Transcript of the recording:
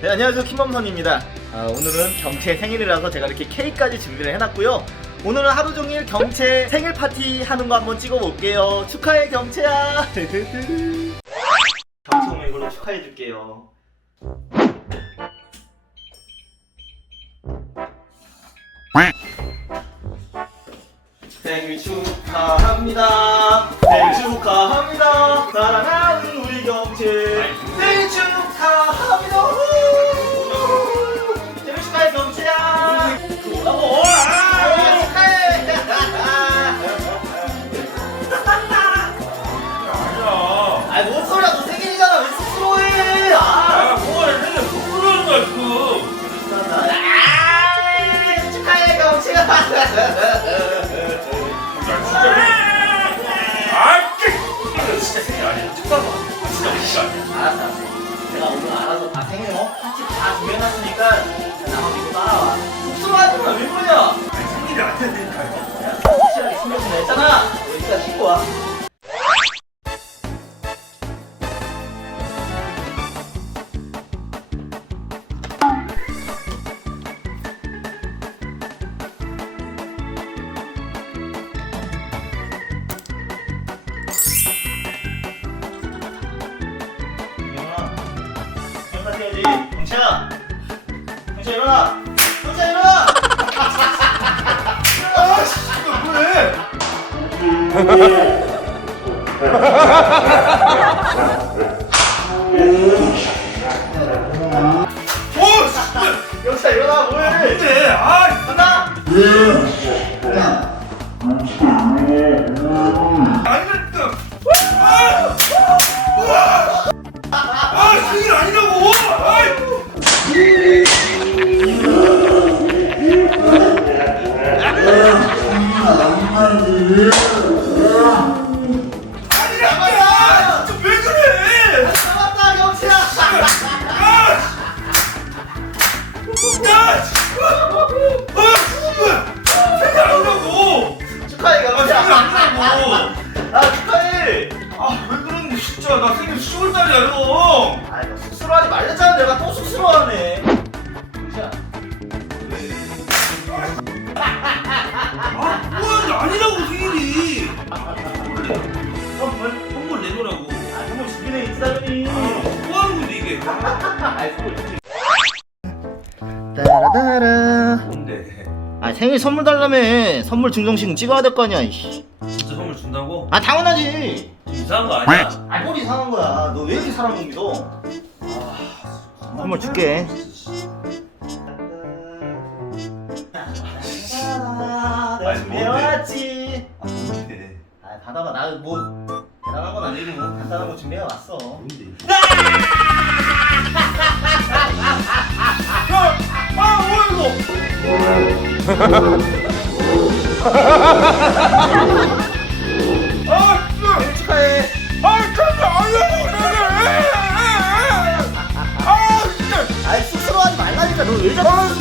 네, 안녕하세요 김범선입니다. 아, 오늘은 경채 생일이라서 제가 이렇게 케이크까지 준비를 해놨고요. 오늘은 하루 종일 경채 생일 파티 하는 거 한번 찍어볼게요. 축하해 경채야. 경채 오늘 이걸로 축하해줄게요. 생일 축하합니다. 생일 축하합니다. 해야지. 경채야. 경채 일어나. 경채 일어나. 아, 씨, 이거 뭐해? 오, 씨, 경채 일어나 뭐해? 뭔데? 아, 간다. 안 그랬다. 아! 아! 아니라고요! 진짜 왜 그래! 잡았다 경채야. 아! 야! 씨! 아, 씨! 생일 아니라고! 축하해 왜 그러는데, 진짜. 나 생일 10월 달이야, 형! 아 이거 쑥스러워하지 말랬잖아 내가 또 쑥스러워하네. 따라따라. 뭔데? 아 생일 선물 달라며. 선물 증정식 찍어야 될 거 아니야. 이씨. 진짜 선물 준다고? 아 당연하지. 이상한 거 아니야? 아 꼴이 이상한 거야. 너 왜 이렇게 사람 못 믿어? 선물 줄게. 내가 아니, 준비해왔지. 뭔데? 아 받아봐 나 뭐 대단한 건 아니고 간단한 거 준비해 왔어. 뭔데? 야! 아, 쑥스러워하지 말라니까 너 왜 자꾸?